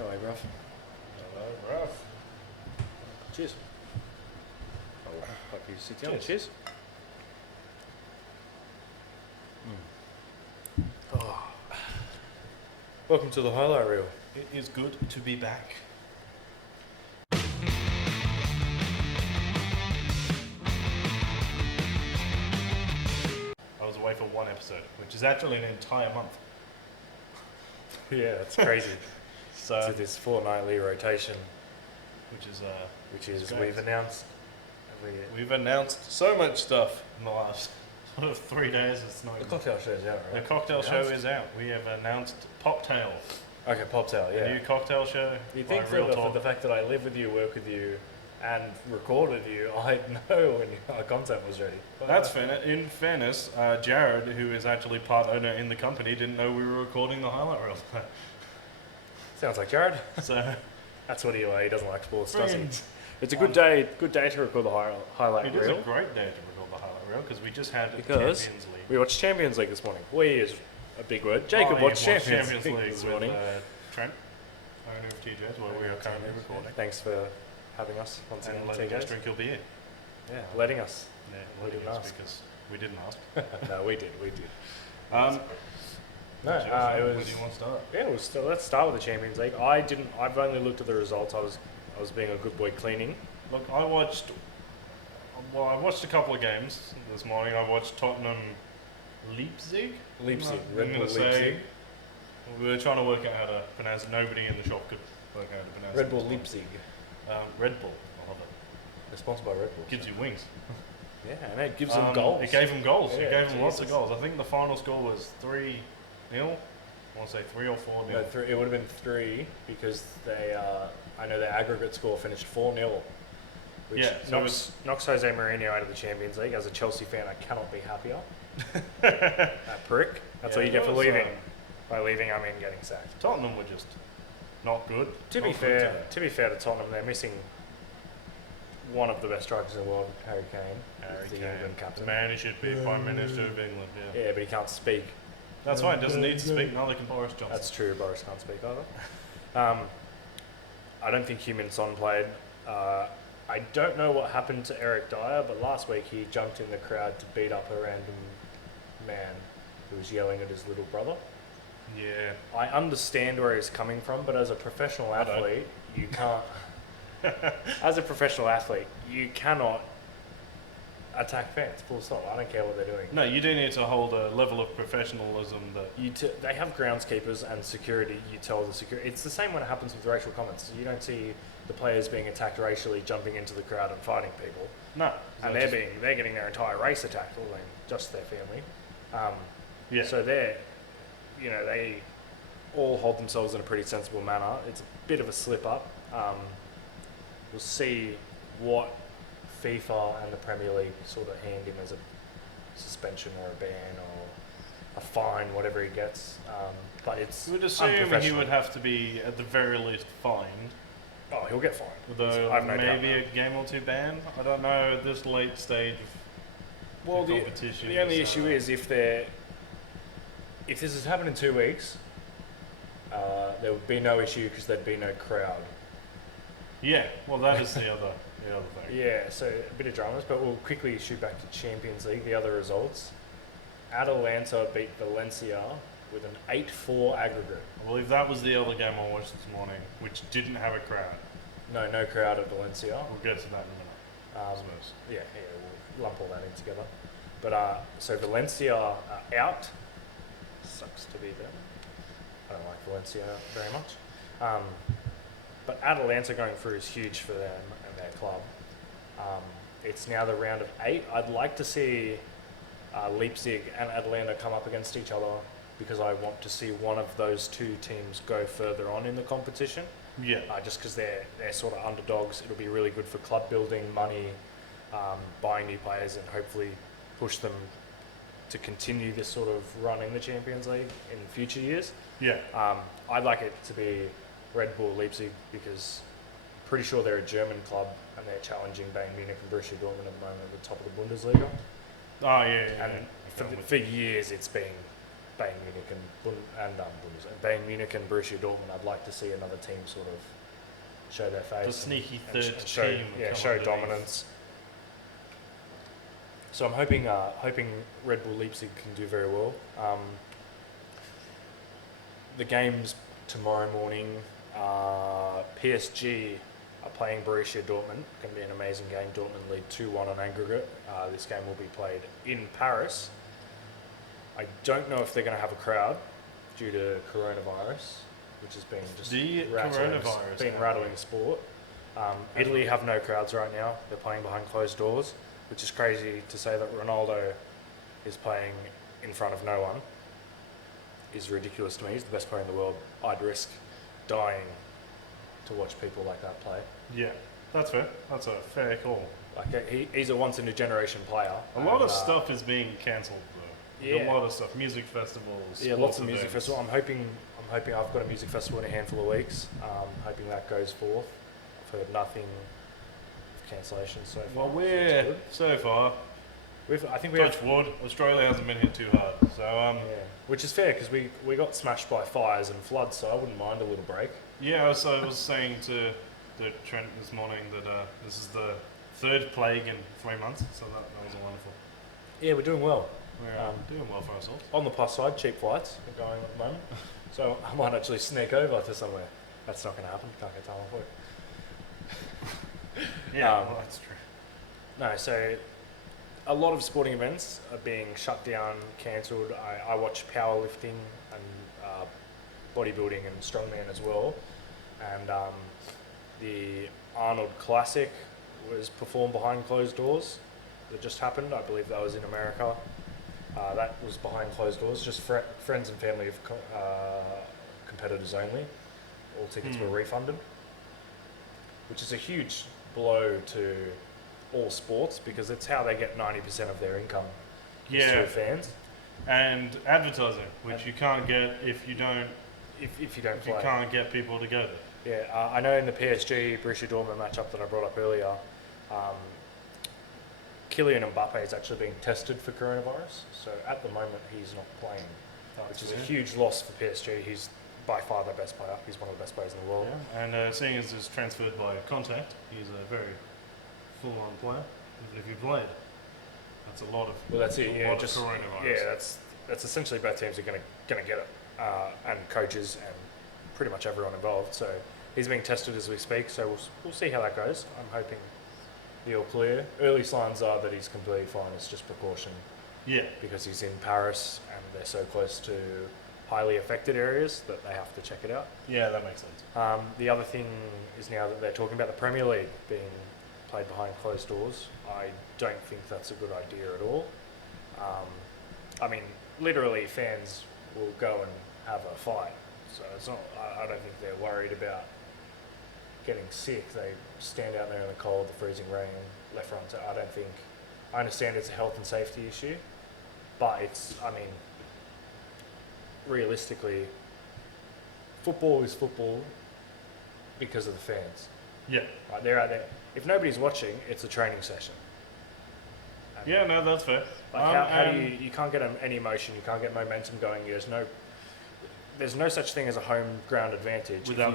Hello, bruv. Hello, Ruff. Cheers. Oh, hope you sit down. Cheers. Cheers. Oh. Welcome to the highlight reel. It is good to be back. I was away for one episode, which is actually an entire month. Yeah, it's crazy. So, To this fortnightly rotation, which is which is great. We've announced so much stuff in the last sort of 3 days. It's not the even, cocktail show's out, the right? cocktail show is out. We have announced Poptail, Okay, Poptail, a yeah. new cocktail show. You by think Real that for Talk. the fact that I live with you, work with you, and record with you, I'd know when our content was ready. That's fair. In fairness, Jared, who is actually part owner in the company, didn't know we were recording the highlight reel. Sounds like Jared. So That's what he doesn't like sports, does he? Friends. It's a good day to record the highlight it is reel. a great day to record the highlight reel because we just had Because Champions League. we watched Champions League this morning. We is a big word. Jacob I watched Champions League this with morning. Trent, owner of TJ's, where we are currently recording. Thanks for having us once again. And letting us drink your beer. Yeah, letting us. Yeah, We letting didn't us ask. because we didn't ask. No, we did. No, What's your it favourite? was. Where do you want to start? Yeah, it was. Let's start with the Champions League. I've only looked at the results. I was being a good boy cleaning. Look, I watched a couple of games this morning. I watched Tottenham Leipzig. Leipzig, I'm Red gonna Bull say- Leipzig. We were trying to work out how to pronounce it. Nobody in the shop could work out how to pronounce it. Red Bull Leipzig. Red Bull. I love it. They're sponsored by Red Bull. Gives you wings. Yeah, and it gives them goals. It gave them goals. Yeah, it gave them lots of Jesus. goals. I think the final score was 3-0. I want to say 3 or 4-0. No, it would have been 3 because they. I know their aggregate score finished 4-0. Which Yeah, so knocks Jose Mourinho out of the Champions League. As a Chelsea fan, I cannot be happier. That prick. That's what you get for leaving. By leaving, I mean getting sacked. Tottenham were just not good. To be Not good fair, today. to be fair to Tottenham, they're missing one of the best strikers in the world, Harry Kane, Harry the Kane, England the captain. man who should be Prime Minister of England. Yeah. Yeah, but he can't speak. That's fine. Doesn't need to speak. Neither can Boris Johnson. That's true. Boris can't speak either. I don't think Heung-min Son played. I don't know what happened to Eric Dyer, but last week he jumped in the crowd to beat up a random man who was yelling at his little brother. Yeah. I understand where he's coming from, but as a professional I don't. athlete, you can't. As a professional athlete, you cannot attack fans. Full stop. I don't care what they're doing. No, you do need to hold a level of professionalism that. They have groundskeepers and security. You tell the security. It's the same when it happens with racial comments. You don't see the players being attacked racially, jumping into the crowd and fighting people, No. and they're getting their entire race attacked, or just their family. Yeah. So they all hold themselves in a pretty sensible manner. It's a bit of a slip up. We'll see what FIFA and the Premier League sort of hand him as a suspension or a ban or a fine, whatever he gets. But it's We'd assume he unprofessional. would have to be at the very least fined. Oh, he'll get fined. Though I've no doubt maybe about a game or two ban. I don't know at this late stage of Well, the competition. the only issue is if this has happened in 2 weeks, there would be no issue because there'd be no crowd. Yeah, well, that is the other thing. Yeah, so a bit of dramas, but we'll quickly shoot back to Champions League. The other results: Atalanta beat Valencia with an 8-4 aggregate. I believe that was the other game I watched this morning, which didn't have a crowd. No crowd at Valencia. We'll get to that in a minute, I suppose. Yeah, we'll lump all that in together. But so Valencia are out. Sucks to be them. I don't like Valencia very much. But Atalanta going through is huge for them and their club. It's now the round of 8. I'd like to see Leipzig and Atalanta come up against each other because I want to see one of those two teams go further on in the competition. Yeah. Just because they're sort of underdogs. It'll be really good for club building, money, buying new players, and hopefully push them to continue this sort of run in the Champions League in future years. Yeah. I'd like it to be Red Bull Leipzig because pretty sure they're a German club and they're challenging Bayern Munich and Borussia Dortmund at the moment at the top of the Bundesliga. Oh, yeah. And for years it's been Bayern Munich and Bayern Munich and Borussia Dortmund. I'd like to see another team sort of show their face. The sneaky and third show, team. show dominance. So I'm hoping Red Bull Leipzig can do very well. The games tomorrow morning, PSG are playing Borussia Dortmund. Going to be an amazing game. Dortmund lead 2-1 on aggregate. This game will be played in Paris. I don't know if they're going to have a crowd due to coronavirus, which has been just rattling sport. Italy have no crowds right now. They're playing behind closed doors, which is crazy to say that Ronaldo is playing in front of no one. Is ridiculous to me. He's the best player in the world. I'd risk dying to watch people like that play. Yeah, that's fair. That's a fair call. Like he's a once in a generation player. A lot of stuff is being cancelled though. Yeah. A lot of stuff. Music festivals. Yeah, lots of events. music festivals. I'm hoping I've got a music festival in a handful of weeks. Hoping that goes forth. I've heard nothing of cancellations so far. Well, so far. I think we Touch wood. Australia hasn't been hit too hard, so yeah, which is fair because we got smashed by fires and floods, so I wouldn't mind a little break. Yeah, I was saying to Trent this morning that this is the third plague in 3 months, so that was wonderful. Yeah, we're doing well. We're doing well for ourselves. On the plus side, cheap flights are going at the moment, so I might actually sneak over to somewhere. That's not going to happen. Can't get time off work. Yeah, well, that's true. No, so a lot of sporting events are being shut down, cancelled. I watch powerlifting and bodybuilding and strongman as well. And the Arnold Classic was performed behind closed doors. That just happened. I believe that was in America. That was behind closed doors, just friends and family of competitors only. All tickets were refunded, which is a huge blow to all sports because it's how they get 90% of their income through fans. And advertising, which you can't get if you don't play. You can't get people to go there. Yeah, I know in the PSG Borussia Dortmund matchup that I brought up earlier, Kylian Mbappe is actually being tested for coronavirus. So at the moment he's not playing, which is a huge loss for PSG. He's by far the best player. He's one of the best players in the world. Yeah. And seeing as it's transferred by contact, he's a very full-on player. Even if you played, that's a lot of coronavirus. Yeah, that's essentially both teams are going to get it, and coaches and pretty much everyone involved. So he's being tested as we speak. So we'll see how that goes. I'm hoping the all clear. Early signs are that he's completely fine. It's just precaution. Yeah. Because he's in Paris and they're so close to highly affected areas that they have to check it out. Yeah, that makes sense. The other thing is now that they're talking about the Premier League being played behind closed doors. I don't think that's a good idea at all. I mean, literally fans will go and have a fight. So it's not. I don't think they're worried about getting sick. They stand out there in the cold, the freezing rain, left, right, I don't think. I understand it's a health and safety issue, but I mean, realistically, football is football because of the fans. Yeah. Right, they're out there. If nobody's watching, it's a training session. And yeah, no, that's fair. How do you can't get any emotion, you can't get momentum going. There's no such thing as a home ground advantage if you don't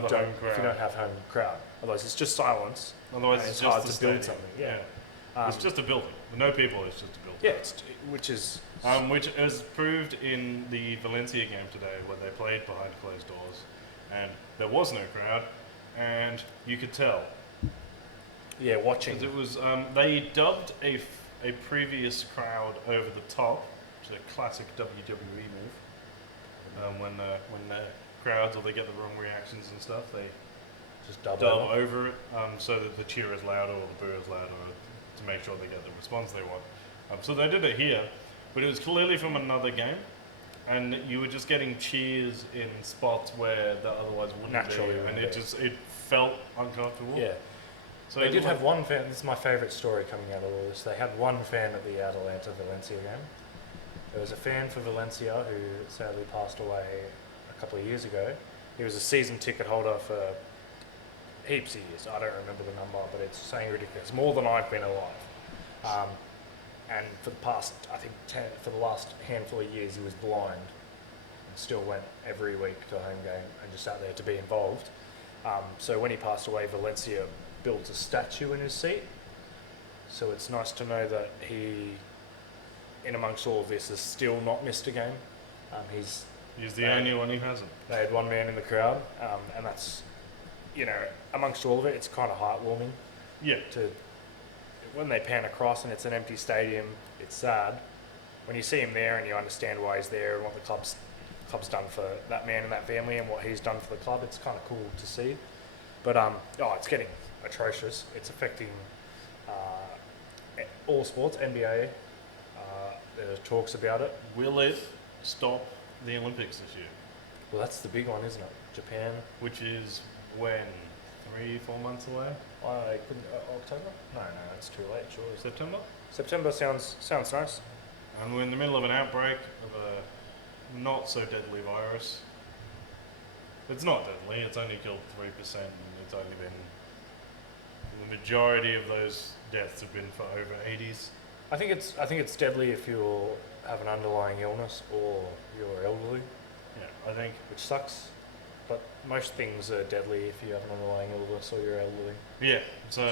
have home crowd. Otherwise, it's just silence. Otherwise, it's just hard to build something. Yeah. It's just a building. With no people, it's just a building. Yeah, which is proved in the Valencia game today, where they played behind closed doors, and there was no crowd, and you could tell. Yeah, watching. Because it was they dubbed a previous crowd over the top, which is a classic WWE move. When the crowds or they get the wrong reactions and stuff, they just dub over it, so that the cheer is louder or the boo is louder to make sure they get the response they want. So they did it here, but it was clearly from another game, and you were just getting cheers in spots where that otherwise wouldn't naturally be, and it felt uncomfortable. Yeah. So they did have one fan. This is my favourite story coming out of all this. They had one fan at the Atalanta Valencia game. There was a fan for Valencia who sadly passed away a couple of years ago. He was a season ticket holder for heaps of years. I don't remember the number, but it's something ridiculous. More than I've been alive. And for the past, I think, for the last handful of years, he was blind. still went every week to a home game and just sat there to be involved. So when he passed away, Valencia built a statue in his seat. So it's nice to know that he, in amongst all of this, has still not missed a game. He's the only one who hasn't. They had one man in the crowd, and that's, amongst all of it, it's kind of heartwarming. Yeah. When they pan across and it's an empty stadium, it's sad. When you see him there and you understand why he's there and what the club's done for that man and that family and what he's done for the club, it's kind of cool to see. But it's getting atrocious. It's affecting all sports, NBA. There's talks about it. Will it stop the Olympics this year? Well, that's the big one, isn't it? Japan. Which is when? 3-4 months away? October? No, it's too late, surely. September? September sounds nice. And we're in the middle of an outbreak of a not so deadly virus. It's not deadly, it's only killed 3%, and it's only been, the majority of those deaths have been for over 80s. I think it's deadly if you have an underlying illness or you're elderly. Yeah, I think. Which sucks. But most things are deadly if you have an underlying illness or you're elderly. Yeah, so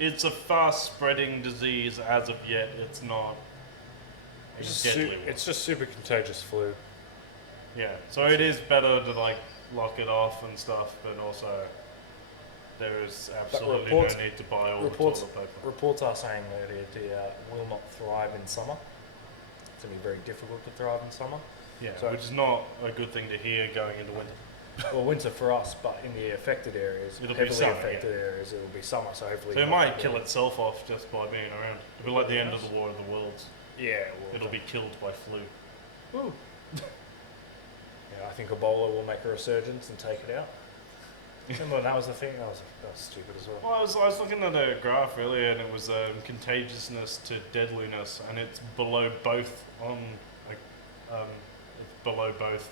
it's a fast spreading disease as of yet. It's not a deadly one. It's just super contagious flu. Yeah, so it is better to lock it off and stuff, but also there is absolutely no need to buy all the toilet paper. Reports are saying that it will not thrive in summer. It's going to be very difficult to thrive in summer. Yeah, so which is not a good thing to hear going into winter. Well, winter for us, but in the affected areas, areas, it will be summer. So hopefully, so it might kill itself off just by being around. It'll be like the end of the War of the Worlds. Yeah, it'll be killed by flu. Ooh. Yeah, I think Ebola will make a resurgence and take it out. Remember that was the thing. That was stupid as well. Well, I was looking at a graph earlier, and it was contagiousness to deadliness, and it's below both on it's below both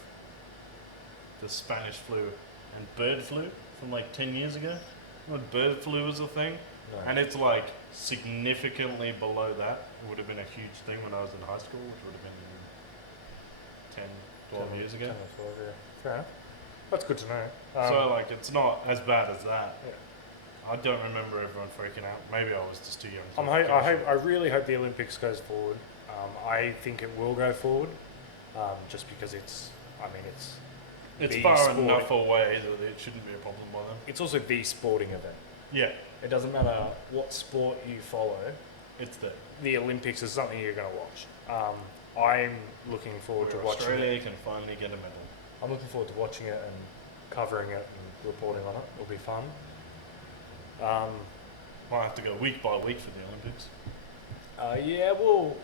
the Spanish flu and bird flu from 10 years ago. When bird flu was a thing, no. And it's significantly below that. It would have been a huge thing when I was in high school, which would have been 10, 12 years ago. 10 or 12, yeah. Fair enough. That's good to know. So it's not as bad as that. Yeah. I don't remember everyone freaking out. Maybe I was just too young. I really hope the Olympics goes forward. I think it will go forward, just because it's far enough away that it shouldn't be a problem by them. It's also the sporting event. Yeah. It doesn't matter what sport you follow. It's there. The Olympics is something you're going to watch. I'm looking forward to watching Australia it. can finally get a medal. I'm looking forward to watching it and covering it and reporting on it. It'll be fun. Might have to go week by week for the Olympics. Yeah, we'll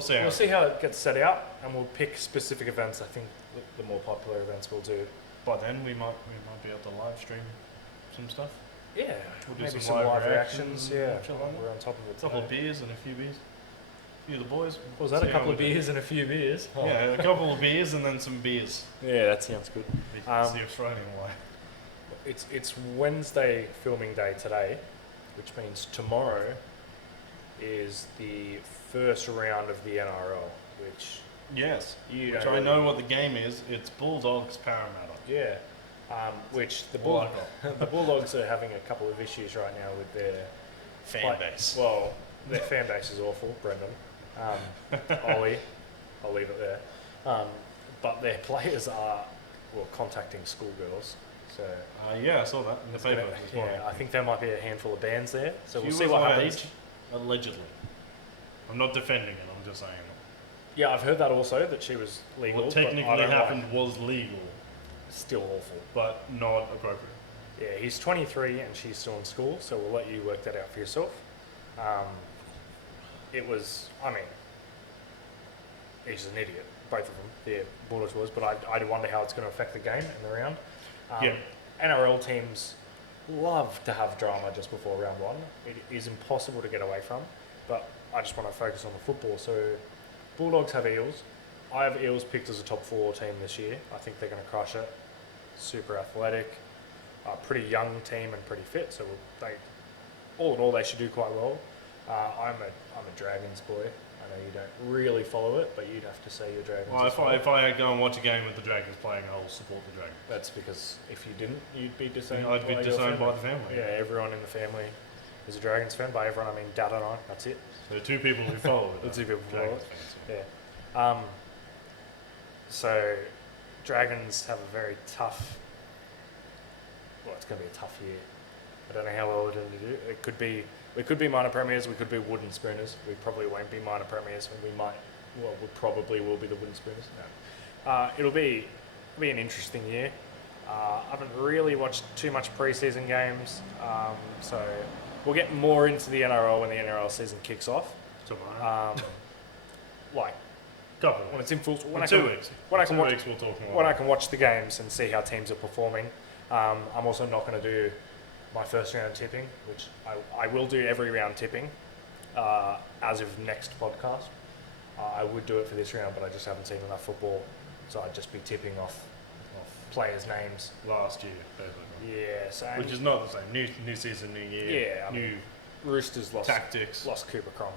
see. We'll see how it gets set out, and we'll pick specific events. I think the more popular events we'll do. By then, we might be able to live stream some stuff. Yeah, we'll maybe do some live reactions. Yeah, like we're on top of it. A couple of beers and a few beers. A few of the boys. Was that a couple of beers and a few beers? Oh. Yeah, a couple of beers and then some beers. Yeah, that sounds good. The Australian way. It's Wednesday filming day today, which means tomorrow is the first round of the NRL, which I know what the game is. It's Bulldogs Parramatta. Yeah, which the Bulldogs are having a couple of issues right now with their fan base. Well, their fan base is awful, Brendan. Ollie, I'll leave it there. But their players are contacting schoolgirls. So I saw that in the paper. I think there might be a handful of bans there. So we'll see what happens. Allegedly, I'm not defending it. I'm just saying. Yeah, I've heard that also, that she was legal. What technically happened was legal. Still awful, but not appropriate. Yeah, he's 23 and she's still in school, so we'll let you work that out for yourself. He's an idiot, both of them. The Bulldogs was, but I wonder how it's going to affect the game and the round. NRL teams love to have drama just before round one. It is impossible to get away from, but I just want to focus on the football. So Bulldogs have Eels. I have Eels picked as a top 4 team this year. I think they're going to crush it. Super athletic, pretty young team and pretty fit. So all in all, they should do quite well. I'm a Dragons boy. I know you don't really follow it, but you'd have to say your Dragons. Well, as well. if I go and watch a game with the Dragons playing, I'll support the Dragons. That's because if you didn't, you'd be disowned. I'd be by your disowned by family. the family. Yeah, everyone in the family is a Dragons fan. By everyone, I mean Dad and I. That's it. So 2 people who follow it. The 2 people who follow Dragons it. fans. Yeah. So Dragons have a very tough. Well, it's going to be a tough year. I don't know how well we're going to do. It could be. We could be minor premiers. We could be wooden spooners. We probably won't be minor premiers, and we might. Well, we probably will be the wooden spooners. No. It'll be an interesting year. I haven't really watched too much preseason games, so we'll get more into the NRL when the NRL season kicks off. Tomorrow. Like Couple. when it's in full. When In I 2 can, weeks. when I In can 2 watch, weeks we'll talk more. when I can watch the games and see how teams are performing. I'm also not going to do my first round tipping, which I will do every round tipping as of next podcast. I would do it for this round, but I just haven't seen enough football, so I'd just be tipping off players' names. Last year, basically. Yeah, so Which is not the same. New season, new year. Yeah, I new mean, Roosters lost tactics. Cooper Cronk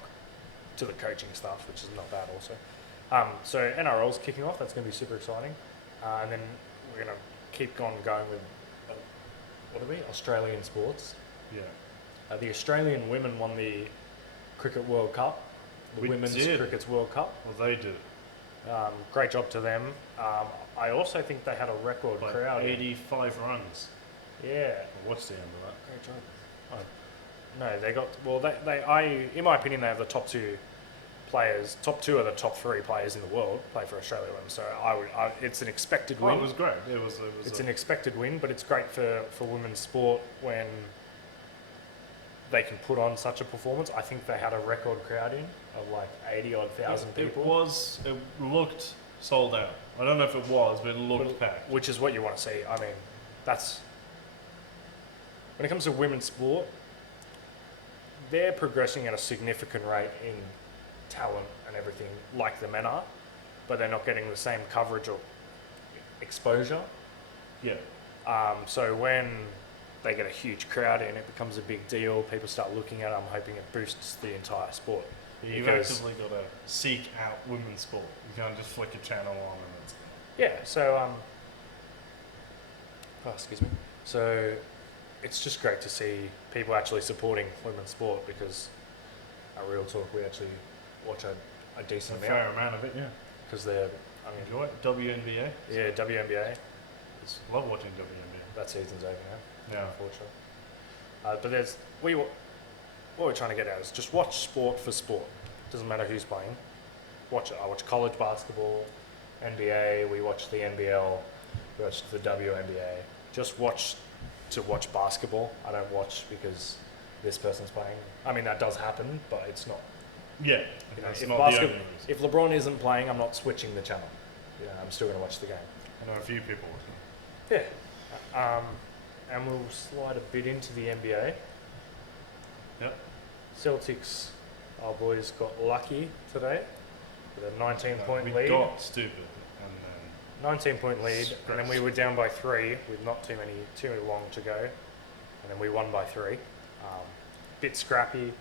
to the coaching staff, which is not bad also. So NRL's kicking off. That's going to be super exciting, and then we're going to keep on going with what are we? Australian sports. Yeah. The Australian women won the Cricket World Cup, the We Women's did. Cricket's World Cup. Well, they did. Great job to them. I also think they had a record Like crowd. 85 runs. Yeah, What's the end of that? great job. No, they got well. In my opinion, they have the top 2 players. Top 2 are the top 3 players in the world play for Australia women. So it's an expected win. Oh, it was great. It was It's an expected win, but it's great for women's sport when they can put on such a performance. I think they had a record crowd in of like 80-odd thousand people. It looked sold out. I don't know if it was, but it looked packed. Which is what you want to see. I mean, that's when it comes to women's sport, they're progressing at a significant rate in talent and everything, like the men are, but they're not getting the same coverage or exposure. Yeah. So when they get a huge crowd in, it becomes a big deal. People start looking at it. I'm hoping it boosts the entire sport. You've Because- actively got to seek out women's sport. You can't just flick a channel on and it's... Yeah, so excuse me. So it's just great to see people actually supporting women's sport because real talk, we actually watch a decent a amount fair amount of it, yeah. because they're, I mean, Enjoy it. WNBA. yeah, WNBA. Love watching WNBA. That season's over now, Yeah. unfortunately. But there's what we're trying to get at is just watch sport for sport. Doesn't matter who's playing. Watch it. I watch college basketball, NBA. We watch the NBL. We watch the WNBA. Just watch to watch basketball. I don't watch because this person's playing. I mean that does happen, but it's not. Yeah. You know, That's if, not the only reason. if LeBron isn't playing, I'm not switching the channel. You know, I'm still going to watch the game. I know a few people with Yeah. And we'll slide a bit into the NBA. Yep. Celtics, our boys got lucky today with a 19-point we lead. got stupid. And 19-point lead, and then we were down by 3 with not too long to go, and then we won by 3. Bit scrappy. We've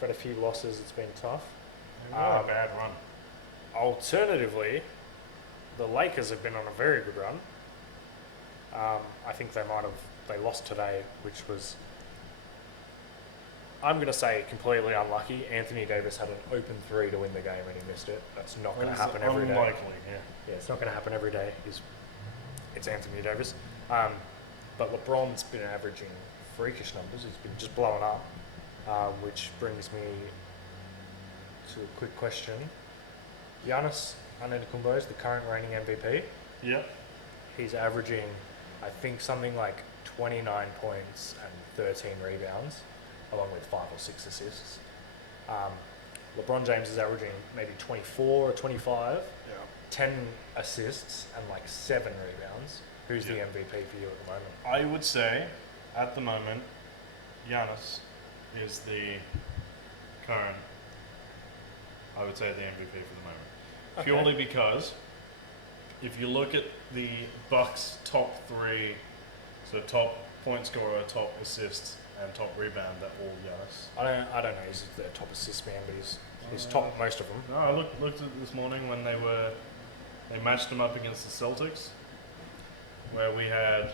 had a few losses. It's been tough. then a bad run. Alternatively, the Lakers have been on a very good run. I think they lost today, which was, I'm going to say, completely unlucky. Anthony Davis had an open 3 to win the game and he missed it. That's not going to happen every day. Unlikely, yeah. Yeah, it's not going to happen every day. It's Anthony Davis. But LeBron's been averaging freakish numbers. He's been just blowing up, which brings me to a quick question. Giannis Antetokounmpo is the current reigning MVP. Yeah. He's averaging, I think, something like 29 points and 13 rebounds, along with 5 or 6 assists. LeBron James is averaging maybe 24 or 25, 10 assists and like 7 rebounds. Who's the MVP for you at the moment? I would say, at the moment, Giannis is the current, I would say, the MVP for the moment. Okay. Purely because if you look at the Bucks' top 3, so top point scorer, top assists, and top rebound, they're all Giannis. I don't know. He's the top assist man, but He's topped most of them. No, I looked at it this morning when they matched him up against the Celtics, where we had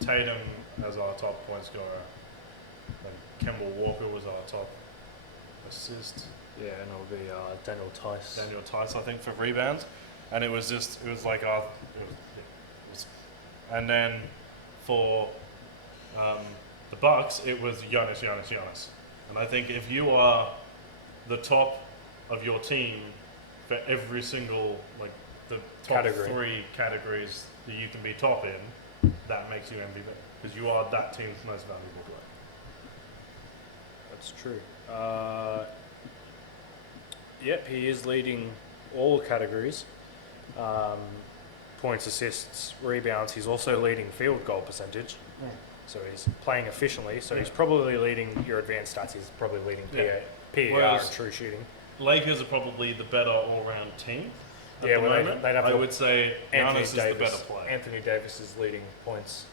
Tatum as our top point scorer, and Kemba Walker was our top assist. Yeah, and it'll be Daniel Tice. I think, for rebounds, and it was like our, and then for the Bucks, it was Giannis, and I think if you are the top of your team for every single, like, the top three categories that you can be top in, that makes you MVP because you are that team's most valuable player. That's true. Yep, he is leading all categories. Points, assists, rebounds. He's also leading field goal percentage. So he's playing efficiently. So he's probably leading your advanced stats. He's probably leading PER and true shooting. Lakers are probably the better all-round team at Yeah, the well, moment. they'd have I would say Giannis is the better player. Anthony Davis is leading points.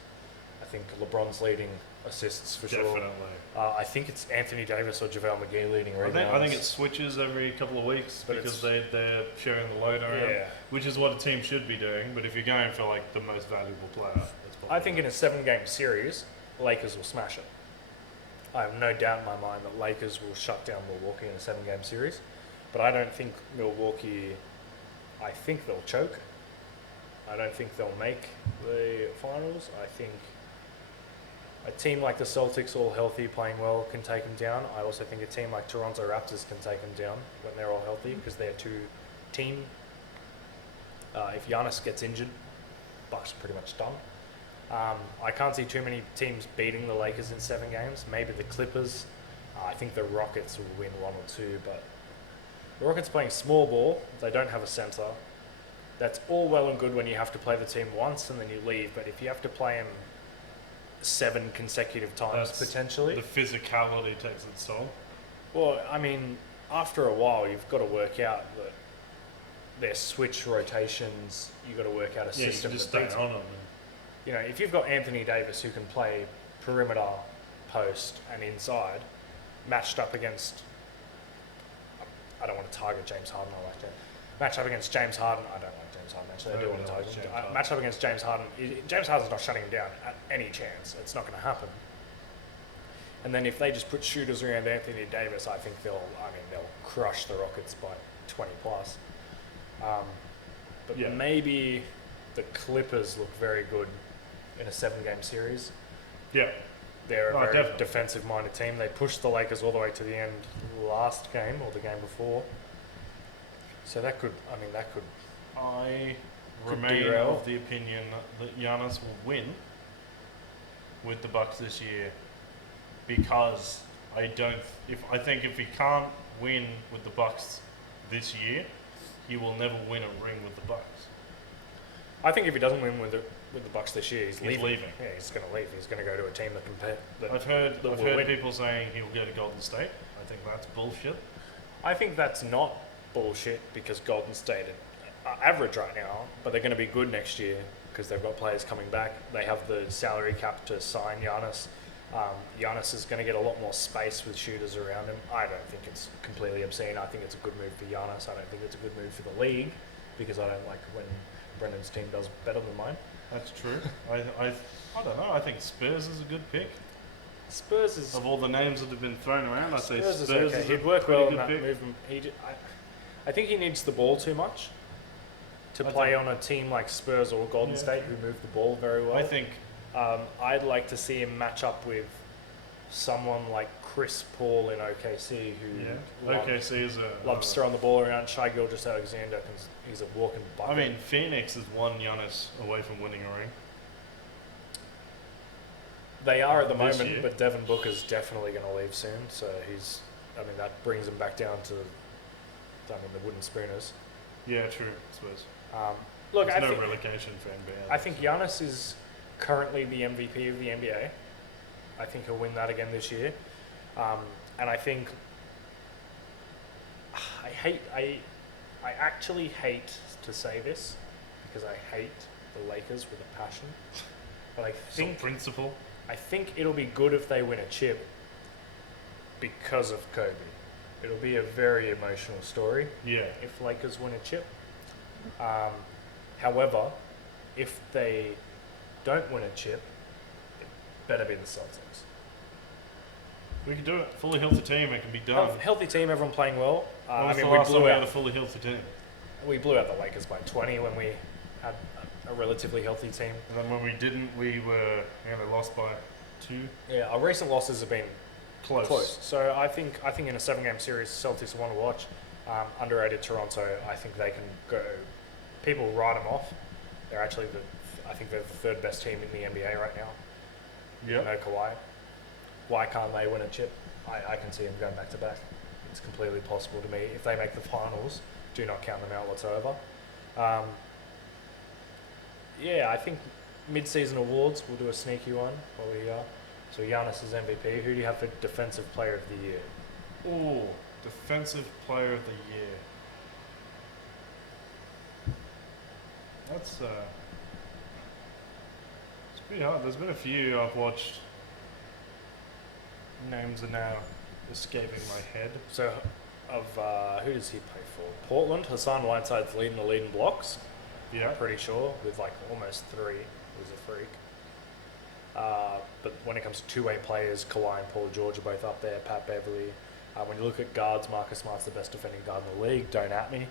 I think LeBron's leading assists for sure. Definitely. I think it's Anthony Davis or JaVale McGee leading rebounds. I think it switches every couple of weeks because they're sharing the load around, which is what a team should be doing. But if you're going for, like, the most valuable player, that's probably I think in a 7-game series, Lakers will smash it. I have no doubt in my mind that Lakers will shut down Milwaukee in a 7-game series. But I don't think Milwaukee, I think they'll choke. I don't think they'll make the finals. I think a team like the Celtics, all healthy, playing well, can take them down. I also think a team like Toronto Raptors can take them down when they're all healthy because they're two team. If Giannis gets injured, Bucks are pretty much done. I can't see too many teams beating the Lakers in 7 games. Maybe the Clippers. I think the Rockets will win 1 or 2, but the Rockets playing small ball. They don't have a center. That's all well and good when you have to play the team once and then you leave. But if you have to play them 7 consecutive times, potentially, the physicality takes its toll. Well, I mean, after a while, you've got to work out that their switch rotations. You've got to work out a system. You just that stay on them. You know, if you've got Anthony Davis who can play perimeter, post, and inside, matched up against, I don't want to target James Harden. I like to match up against James Harden. I don't like James Harden. Actually, I do want to target him. Match up against James Harden. James Harden's not shutting him down at any chance. It's not going to happen. And then if they just put shooters around Anthony Davis, I think they'll crush the Rockets by 20 plus. But maybe the Clippers look very good in a 7-game series. Yeah. They're a very defensive-minded team. They pushed the Lakers all the way to the end last game or the game before. So that could. I remain of the opinion that Giannis will win with the Bucks this year because I think if he can't win with the Bucks this year, he will never win a ring with the Bucks. I think if he doesn't win with the Bucks this year, he's leaving. Yeah, he's going to leave. He's going to go to a team that can. I've heard people saying he'll go to Golden State. I think that's bullshit. I think that's not bullshit because Golden State are average right now, but they're going to be good next year because they've got players coming back. They have the salary cap to sign Giannis. Giannis is going to get a lot more space with shooters around him. I don't think it's completely obscene. I think it's a good move for Giannis. I don't think it's a good move for the league because I don't like when Brendan's team does better than mine. That's true. I don't know. I think Spurs is a good pick. Spurs is... Of all the names that have been thrown around, I'd say Spurs is okay. He'd work well in that movement. I think he needs the ball too much to play on a team like Spurs or Golden State who move the ball very well. I think... I'd like to see him match up with someone like Chris Paul in OKC who loves throwing the ball around. Shai Gilgeous-Alexander, he's a walking bucket. I mean, Phoenix has won Giannis away from winning a ring. They are at the moment, but Devin Booker's definitely going to leave soon. So that brings him back down to, the wooden spooners. Yeah, true, I suppose. Look, there's no relegation for NBA. I think Giannis is currently the MVP of the NBA. I think he'll win that again this year. And I think I actually hate to say this because I hate the Lakers with a passion. But I think it'll be good if they win a chip because of Kobe. It'll be a very emotional story Yeah. if Lakers win a chip. However, if they don't win a chip, it better be the Celtics. We can do it. Fully healthy team, it can be done. Healthy team, everyone playing well. When was the we last time blew we had out. a fully healthy team? We blew out the Lakers by 20 when we had a relatively healthy team. And then when we didn't, we were lost by 2. Yeah, our recent losses have been Close. So I think in a 7-game series, Celtics want to watch. Underrated Toronto, I think they can go. People write them off. They're actually I think they're the third best team in the NBA right now. Yeah. No Kawhi. Why can't they win a chip? I can see them going back to back. It's completely possible to me. If they make the finals, do not count them out whatsoever. I think mid-season awards, we'll do a sneaky one while we are. So Giannis is MVP. Who do you have for Defensive Player of the Year? Oh, Defensive Player of the Year. That's it's pretty hard. There's been a few I've watched. Names are now escaping my head. So, who does he play for? Portland. Hassan Whiteside's leading the lead in blocks. Yeah. I'm pretty sure, with like almost 3. He's a freak. But when it comes to two-way players, Kawhi and Paul George are both up there. Pat Beverly. When you look at guards, Marcus Smart's the best defending guard in the league. Don't at me.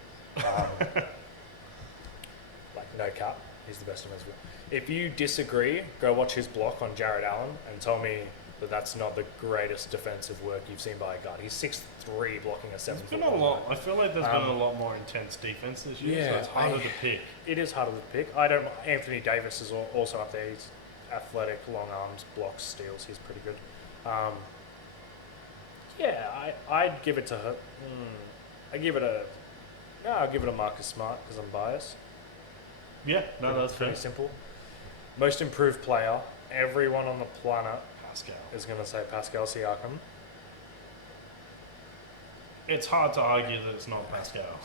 No cap. He's the best defensive. If you disagree, go watch his block on Jared Allen and tell me that that's not the greatest defensive work you've seen by a guard. He's 6'3", blocking a 7'1". There's been a lot. I feel like there's been a lot more intense defense this year, so it's harder to pick. It is harder to pick. Anthony Davis is also up there. He's athletic, long arms, blocks, steals. He's pretty good. I'd give it to her. I'll give it a Marcus Smart because I'm biased. Yeah, no, that's pretty fair. simple. Most improved player. Everyone on the planet Pascal is going to say Pascal Siakam. It's hard to argue that it's not Pascal.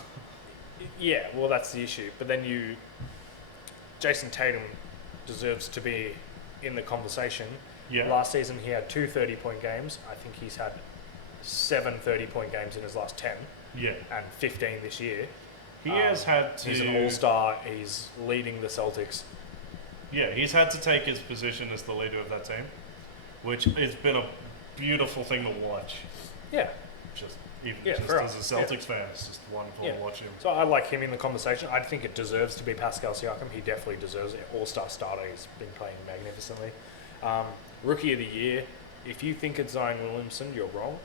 Yeah, well, that's the issue. But then Jason Tatum deserves to be in the conversation. Yeah. Last season, he had 2 30-point games. I think he's had 7 30-point games in his last 10. Yeah. And 15 this year. He has had to... He's an all-star. He's leading the Celtics. Yeah, he's had to take his position as the leader of that team, which has been a beautiful thing to watch. Yeah. Just as a Celtics fan, it's just wonderful to watch him. So I like him in the conversation. I think it deserves to be Pascal Siakam. He definitely deserves it. All-star starter. He's been playing magnificently. Rookie of the Year. If you think it's Zion Williamson, you're wrong.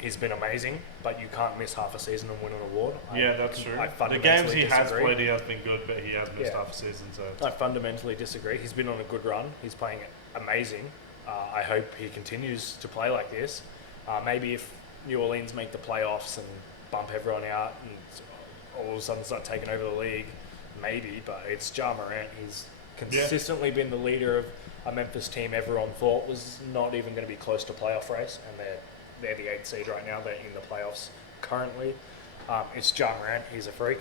He's been amazing, but you can't miss half a season and win an award. Yeah, that's true. The games he has played, he has been good, but he has missed half a season. So I fundamentally disagree. He's been on a good run. He's playing amazing. I hope he continues to play like this. Maybe if New Orleans make the playoffs and bump everyone out and all of a sudden start taking over the league, maybe, but it's Ja Morant. He's consistently been the leader of a Memphis team everyone thought was not even going to be close to playoff race, and they're the 8th seed right now. They're in the playoffs currently. It's Ja Morant. He's a freak.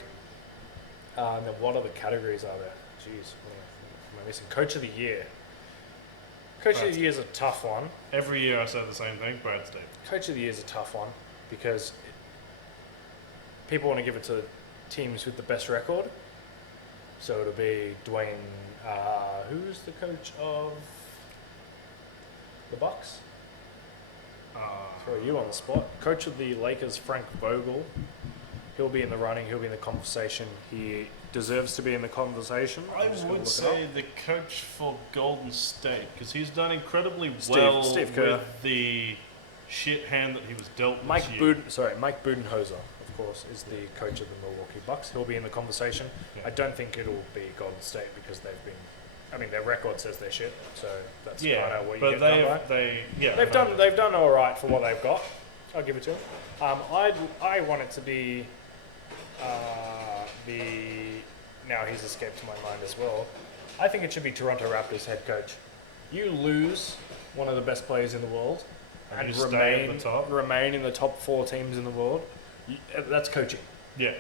And then what other categories are there? Jeez, what am I missing? Coach of the Year. Coach of the Year is a tough one. Every year I say the same thing, Brad Steve. Coach of the Year is a tough one because people want to give it to teams with the best record. So it'll be Dwayne. Who's the coach of the Bucks? Throw you on the spot. Coach of the Lakers, Frank Vogel. He'll be in the running. He'll be in the conversation. He deserves to be in the conversation. I would say the coach for Golden State, because he's done incredibly well Steve Kerr. with the shit hand that he was dealt Mike this year. Budenholzer, of course, is the coach of the Milwaukee Bucks. He'll be in the conversation. Yeah. I don't think it'll be Golden State because they've been. I mean, their record says they're shit, so that's kind of what you get done by. They've done all right for what they've got. I'll give it to them. I want it to be now he's escaped my mind as well. I think it should be Toronto Raptors head coach. You lose one of the best players in the world and remain in the top 4 teams in the world. That's coaching. Yeah.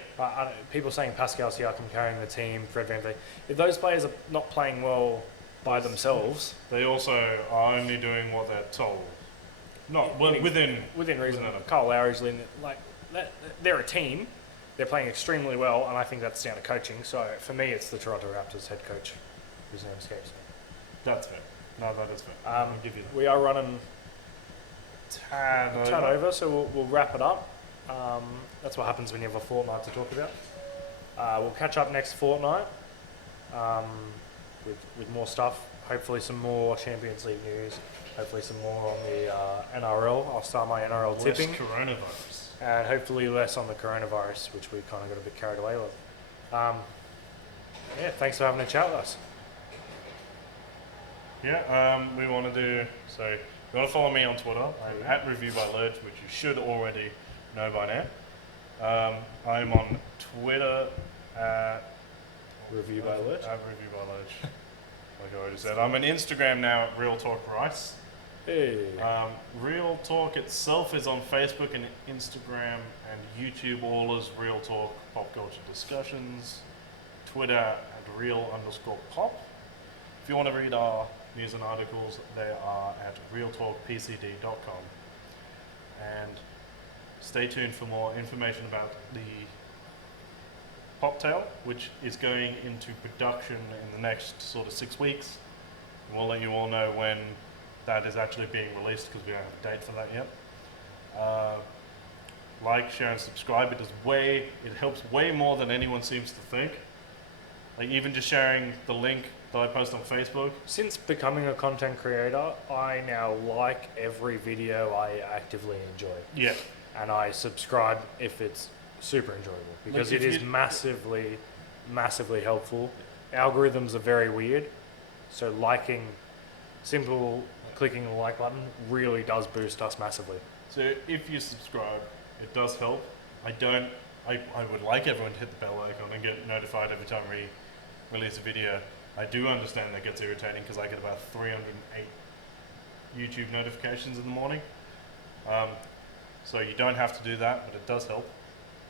People saying Pascal Siakam carrying the team, Fred VanVleet. If those players are not playing well by themselves, they also are only doing what they're told. Not within reason. within Kyle Lowry's they're a team. They're playing extremely well, and I think that's down to coaching. So for me, it's the Toronto Raptors head coach, whose name escapes me. That's fair. No, that is fair. I'll give you that. We are running tad over, so we'll wrap it up. That's what happens when you have a fortnight to talk about. We'll catch up next fortnight with more stuff. Hopefully some more Champions League news. Hopefully some more on the NRL. I'll start my NRL tipping. Coronavirus. And hopefully less on the coronavirus, which we kind of got a bit carried away with. Thanks for having a chat with us. Yeah, we want to do, so you want to follow me on Twitter. I'm at Review by Lurch, which you should already know by now. I'm on Twitter at Review by Lurch. At Review by Lurch, like I already said. I'm on Instagram now at Real Talk Rice. Hey. Real Talk itself is on Facebook and Instagram and YouTube, all as Real Talk Pop Culture Discussions. Twitter at Real_Pop. If you want to read our news and articles, they are at realtalkpcd.com. And stay tuned for more information about the Poptail, which is going into production in the next sort of 6 weeks. And we'll let you all know when that is actually being released because we don't have a date for that yet. Like, share, and subscribe. It helps way more than anyone seems to think. Like even just sharing the link that I post on Facebook. Since becoming a content creator, I now like every video I actively enjoy. Yeah. And I subscribe if it's super enjoyable because it is massively, massively helpful. Algorithms are very weird, so clicking the like button really does boost us massively. So if you subscribe, it does help. I would like everyone to hit the bell icon and get notified every time we release a video. I do understand that gets irritating because I get about 308 YouTube notifications in the morning. So you don't have to do that, but it does help.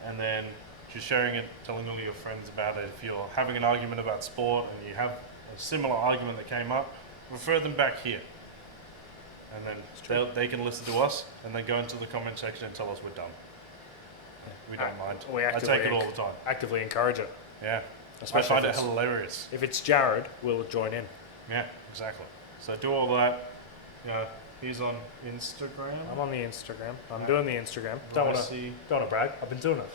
And then just sharing it, telling all your friends about it. If you're having an argument about sport and you have a similar argument that came up, refer them back here. And then they can listen to us and then go into the comment section and tell us we're dumb. We don't mind. I take it all the time. Actively encourage it. Yeah. Especially I find it hilarious. If it's Jared, we'll join in. Yeah, exactly. So do all that. Yeah, he's on Instagram. I'm on the Instagram. I'm doing the Instagram. Don't want to brag. I've been doing it.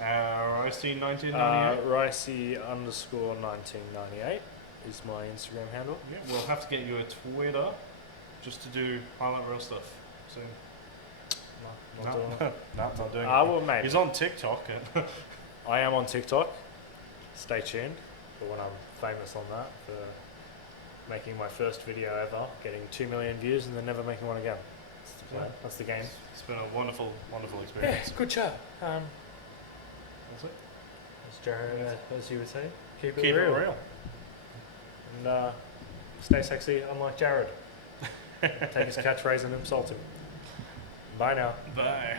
Ricey1998. Ricey_1998 is my Instagram handle. Yeah, we'll have to get you a Twitter just to do highlight reel stuff soon. Not doing it. Not doing it. Well, maybe. He's on TikTok. I am on TikTok. Stay tuned for when I'm famous on that, for making my first video ever, getting 2 million views and then never making one again. That's the plan. That's the game. It's been a wonderful, wonderful experience. Yeah, good chat. That's it. As Jared, as you would say, keep It real. And stay sexy, unlike Jared. Take his catchphrase and insult him. Bye now. Bye.